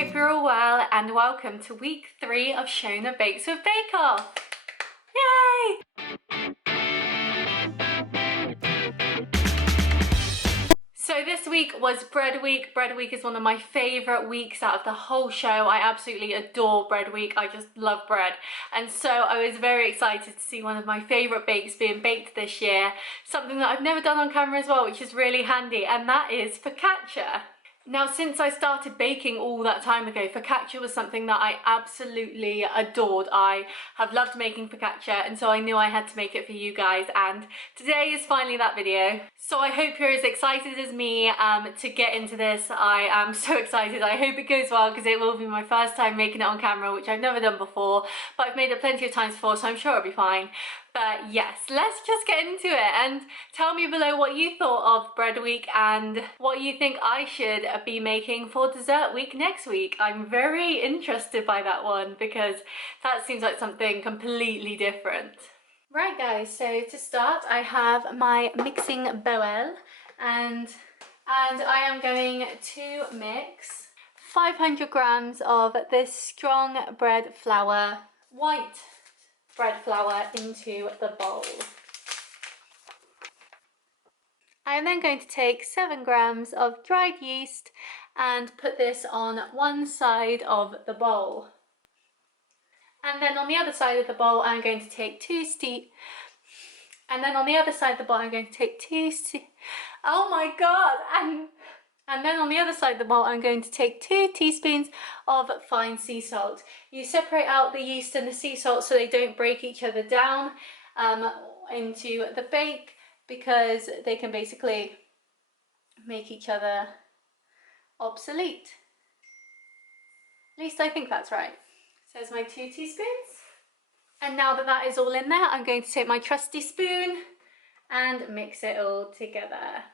hope you're all well and welcome to week 3 of Shona Bakes with Bake Off. Yay! So this week was Bread Week. Bread Week is one of my favourite weeks out of the whole show. I absolutely adore Bread Week. I just love bread. And so I was very excited to see one of my favourite bakes being baked this year. Something that I've never done on camera as well, which is really handy, and that is focaccia. Now, since I started baking all that time ago, focaccia was something that I absolutely adored. I have loved making focaccia, and so I knew I had to make it for you guys, and today is finally that video. So I hope you're as excited as me to get into this. I am so excited. I hope it goes well because it will be my first time making it on camera, which I've never done before, but I've made it plenty of times before, so I'm sure it'll be fine. But yes, let's just get into it and tell me below what you thought of Bread Week and what you think I should be making for Dessert Week next week. I'm very interested by that one because that seems like something completely different. Right guys, so to start I have my mixing bowl and I am going to mix 500 grams of this strong bread flour, white bread flour, into the bowl. I am then going to take 7 grams of dried yeast and put this on one side of the bowl. And then on the other side of the bowl I'm going to take 2 teaspoons of fine sea salt. You separate out the yeast and the sea salt so they don't break each other down into the bake, because they can basically make each other obsolete. At least I think that's right. So there's my 2 teaspoons. And now that that is all in there, I'm going to take my trusty spoon and mix it all together.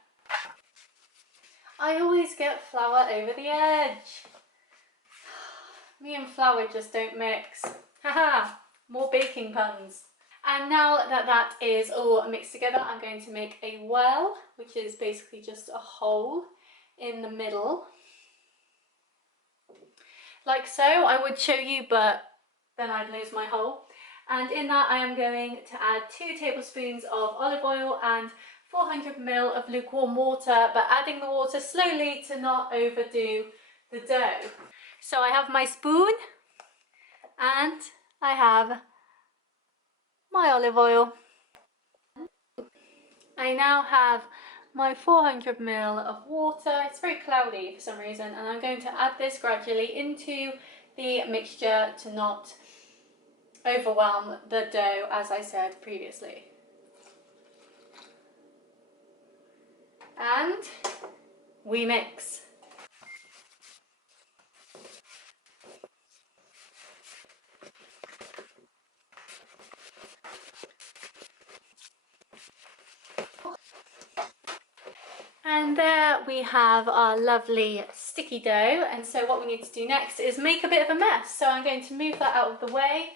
I always get flour over the edge. Me and flour just don't mix. Haha, more baking puns. And now that that is all mixed together, I'm going to make a well, which is basically just a hole in the middle. Like so. I would show you, but then I'd lose my hole. And in that I am going to add 2 tablespoons of olive oil and 400 ml of lukewarm water, but adding the water slowly to not overdo the dough. So I have my spoon and I have my olive oil. I now have my 400 ml of water. It's very cloudy for some reason, and I'm going to add this gradually into the mixture to not overwhelm the dough, as I said previously. And we mix. And there we have our lovely sticky dough, and so what we need to do next is make a bit of a mess. So I'm going to move that out of the way.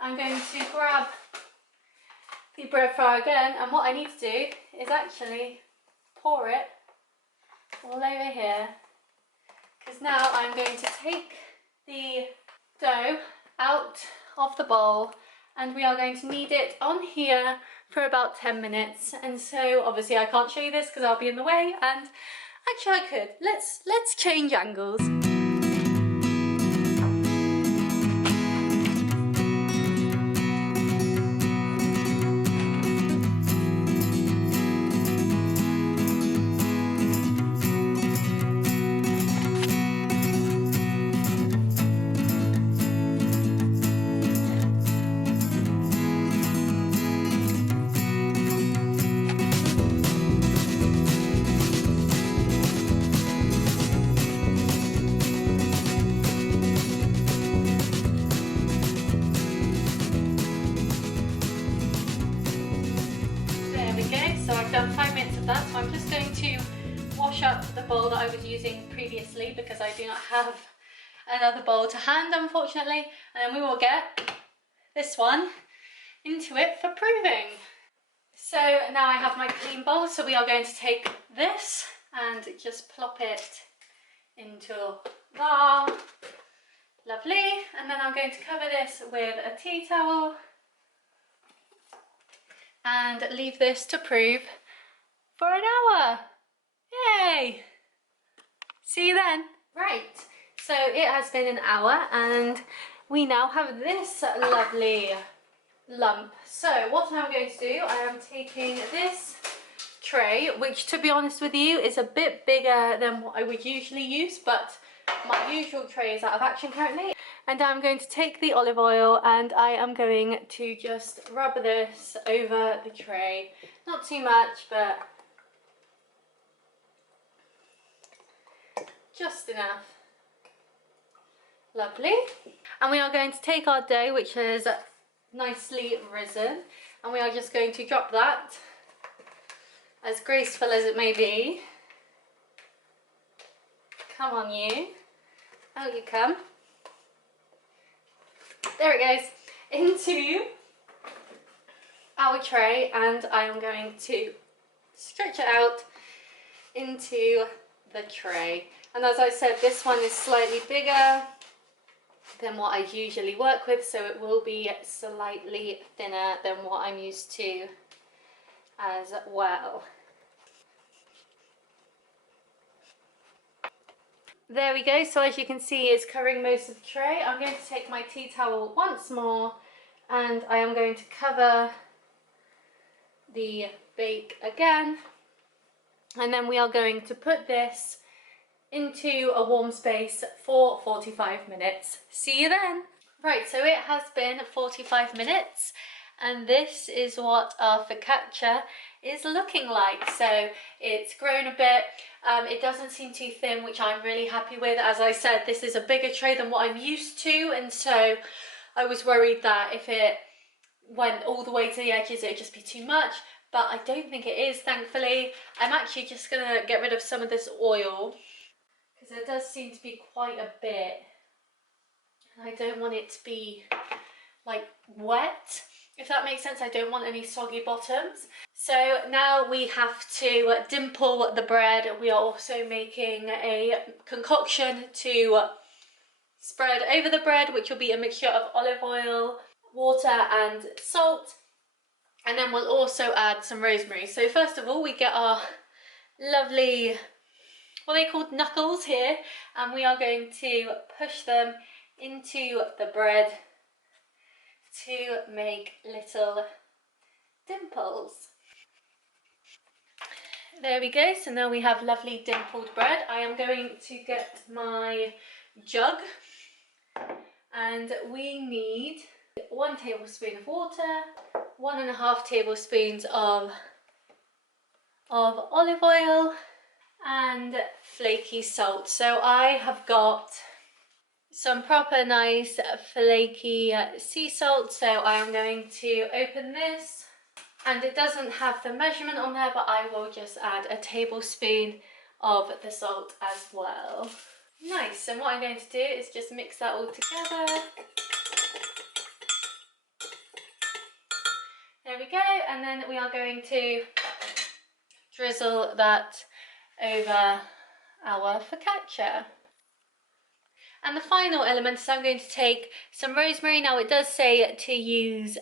I'm going to grab the bread flour again, and what I need to do is actually pour it all over here, because now I'm going to take the dough out of the bowl and we are going to knead it on here for about 10 minutes. And so obviously I can't show you this because I'll be in the way, and actually I could. Let's change angles. So I've done 5 minutes of that, so I'm just going to wash up the bowl that I was using previously because I do not have another bowl to hand, unfortunately, and then we will get this one into it for proving. So now I have my clean bowl, so we are going to take this and just plop it into Ah, lovely. And then I'm going to cover this with a tea towel and leave this to prove for an hour. Yay! See you then. Right, so it has been an hour and we now have this lovely lump. So what I'm going to do, I am taking this tray, which to be honest with you is a bit bigger than what I would usually use, but my usual tray is out of action currently. And I'm going to take the olive oil and I am going to just rub this over the tray. Not too much, but just enough. Lovely. And we are going to take our dough, which is nicely risen, and we are just going to drop that, as graceful as it may be. Come on you. Out you come. There it goes. Into our tray, and I am going to stretch it out into the tray. And as I said, this one is slightly bigger than what I usually work with, so it will be slightly thinner than what I'm used to as well. There we go, so as you can see it's covering most of the tray. I'm going to take my tea towel once more and I am going to cover the bake again, and then we are going to put this into a warm space for 45 minutes. See you then. Right, so it has been 45 minutes and this is what our focaccia is looking like. So it's grown a bit, it doesn't seem too thin, which I'm really happy with. As I said, this is a bigger tray than what I'm used to, and so I was worried that if it went all the way to the edges it would just be too much, but I don't think it is, thankfully. I'm actually just gonna get rid of some of this oil because there does seem to be quite a bit and I don't want it to be like wet, if that makes sense. I don't want any soggy bottoms. So now we have to dimple the bread. We are also making a concoction to spread over the bread, which will be a mixture of olive oil, water and salt, and then we'll also add some rosemary. So first of all we get our lovely, what are they called, knuckles here, and we are going to push them into the bread to make little dimples. There we go, so now we have lovely dimpled bread. I am going to get my jug and we need 1 tablespoon of water, 1.5 tablespoons of olive oil and flaky salt. So I have got some proper nice flaky sea salt, so I am going to open this, and it doesn't have the measurement on there, but I will just add a tablespoon of the salt as well. Nice, and what I'm going to do is just mix that all together. There we go, and then we are going to drizzle that over our focaccia. And the final element is I'm going to take some rosemary. Now it does say to use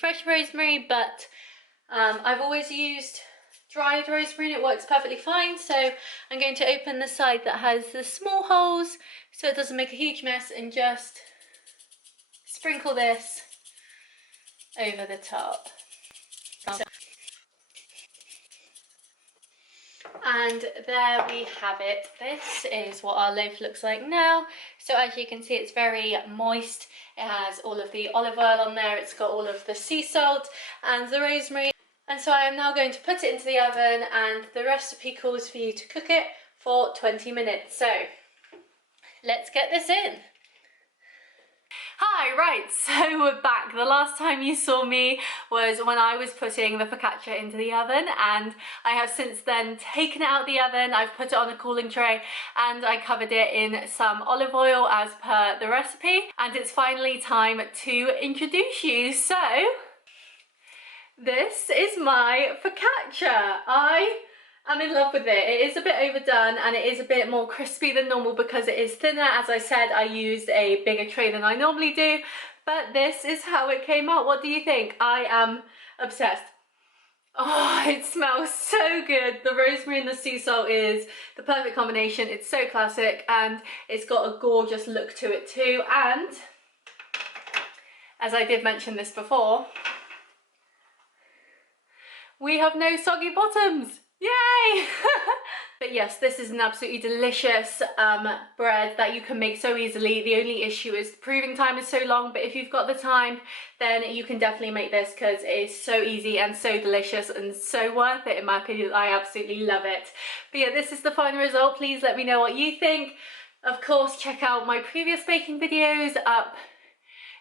fresh rosemary, but I've always used dried rosemary and it works perfectly fine. So I'm going to open the side that has the small holes so it doesn't make a huge mess, and just sprinkle this over the top. And there we have it. This is what our loaf looks like now. So as you can see, it's very moist. It has all of the olive oil on there. It's got all of the sea salt and the rosemary. And so I am now going to put it into the oven, and the recipe calls for you to cook it for 20 minutes. So let's get this in. Hi, right, so we're back. The last time you saw me was when I was putting the focaccia into the oven, and I have since then taken it out the oven. I've put it on a cooling tray and I covered it in some olive oil as per the recipe, and it's finally time to introduce you. So this is my focaccia. I I'm in love with it. It is a bit overdone and it is a bit more crispy than normal because it is thinner. As I said, I used a bigger tray than I normally do, but this is how it came out. What do you think? I am obsessed. Oh, it smells so good. The rosemary and the sea salt is the perfect combination. It's so classic and it's got a gorgeous look to it too. And as I did mention this before, we have no soggy bottoms. Yay! But yes, this is an absolutely delicious bread that you can make so easily. The only issue is the proving time is so long, but if you've got the time, then you can definitely make this because it is so easy and so delicious and so worth it in my opinion. I absolutely love it. But yeah, this is the final result. Please let me know what you think. Of course, check out my previous baking videos up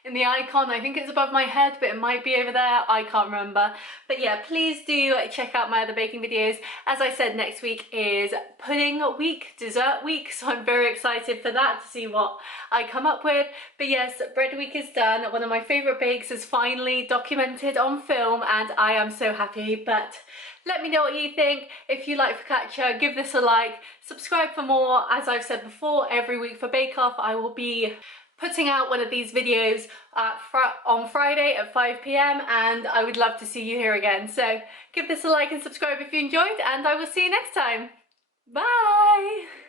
in the icon. I think it's above my head, but it might be over there. I can't remember. But yeah, please do check out my other baking videos. As I said, next week is pudding week, dessert week, so I'm very excited for that to see what I come up with. But yes, bread week is done. One of my favourite bakes is finally documented on film and I am so happy. But let me know what you think. If you like focaccia, give this a like. Subscribe for more. As I've said before, every week for Bake Off, I will be putting out one of these videos on Friday at 5 p.m. and I would love to see you here again. So give this a like and subscribe if you enjoyed, and I will see you next time. Bye!